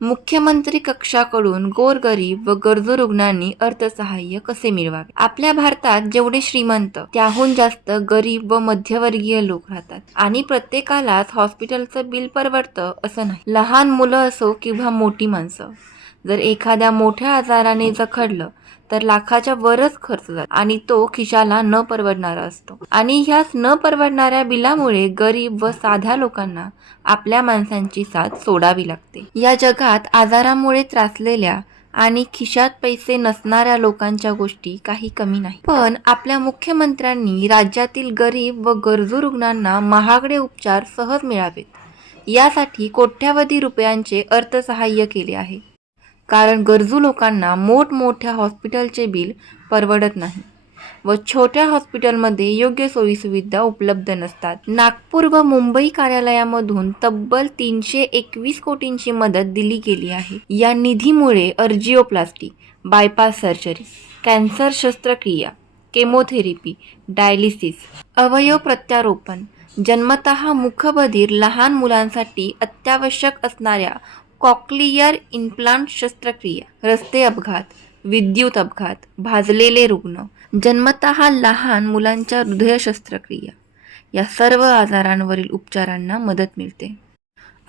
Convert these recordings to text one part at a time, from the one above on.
मुख्यमंत्री कक्षाकडून गोरगरीब व गरजू रुग्णांनी अर्थसहाय्य कसे मिळवावे? आपल्या भारतात जेवढे श्रीमंत त्याहून जास्त गरीब व मध्यवर्गीय लोक राहतात. आणि प्रत्येकालाच हॉस्पिटलचं बिल परवडतं असं नाही. लहान मुलं असो किंवा मोठी माणसं जर एखाद्या मोठ्या आजाराने जखडलं तर लाखाच्या वरच खर्च जातो आणि तो खिशाला न परवडणारा असतो. आणि ह्याच न परवडणाऱ्या बिलामुळे गरीब व साध्या लोकांना आपल्या माणसांची साथ सोडावी लागते. या जगात आजारामुळे त्रासलेल्या आणि खिशात पैसे नसणाऱ्या लोकांच्या गोष्टी काही कमी नाही. पण आपल्या मुख्यमंत्र्यांनी राज्यातील गरीब व गरजू रुग्णांना महागडे उपचार सहज मिळावेत. यासाठी कोट्यावधी रुपयांचे अर्थसहाय्य केले आहे. कारण गरजू लोकांना मोठमोठ्या हॉस्पिटलचे बिल परवडत नाही व छोट्या हॉस्पिटलमध्ये योग्य सोयीसुविधा उपलब्ध नसतात. नागपूर व मुंबई कार्यालयामधून तब्बल तीनशे एकवीस कोटींची मदत दिली गेली आहे. या निधीमुळे अर्जिओप्लास्टी बायपास सर्जरी कॅन्सर शस्त्रक्रिया केमोथेरपी डायलिसिस अवयव प्रत्यारोपण जन्मत मुखबधीर लहान मुलांसाठी अत्यावश्यक असणाऱ्या कॉक्लियर इम्प्लांट शस्त्रक्रिया रस्ते अपघात विद्युत अपघात भाजलेले रुग्ण जन्मत लहान मुलांच्या हृदय शस्त्रक्रिया या सर्व आजारांवरील उपचारांना मदत मिळते.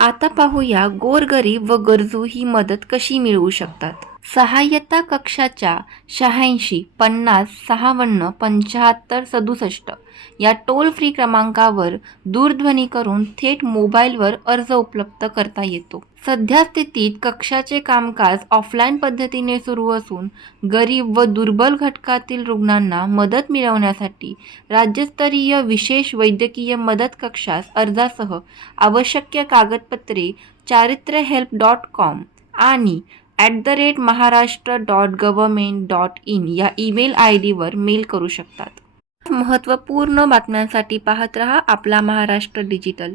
आता पाहूया गोरगरीब व गरजू ही मदत कशी मिळवू शकतात? सहाय्यता कक्षाच्या शहाऐंशी पन्नास सहावन्न पंच्याहत्तर सदुसष्ट या टोल फ्री क्रमांकावर दूरध्वनी करून थेट मोबाईलवर अर्ज उपलब्ध करता येतो. सध्या स्थितीत कक्षाचे कामकाज ऑफलाईन पद्धतीने सुरू असून गरीब व दुर्बल घटकातील रुग्णांना मदत मिळवण्यासाठी राज्यस्तरीय विशेष वैद्यकीय मदत कक्षास अर्जासह आवश्यक कागदपत्रे चारित्र्य हेल्प डॉट कॉम आणि at the rate Maharashtra dot government dot in या ईमेल आय डीवर मेल करू शकतात. महत्त्वपूर्ण बातम्यांसाठी पाहत रहा आपला महाराष्ट्र डिजिटल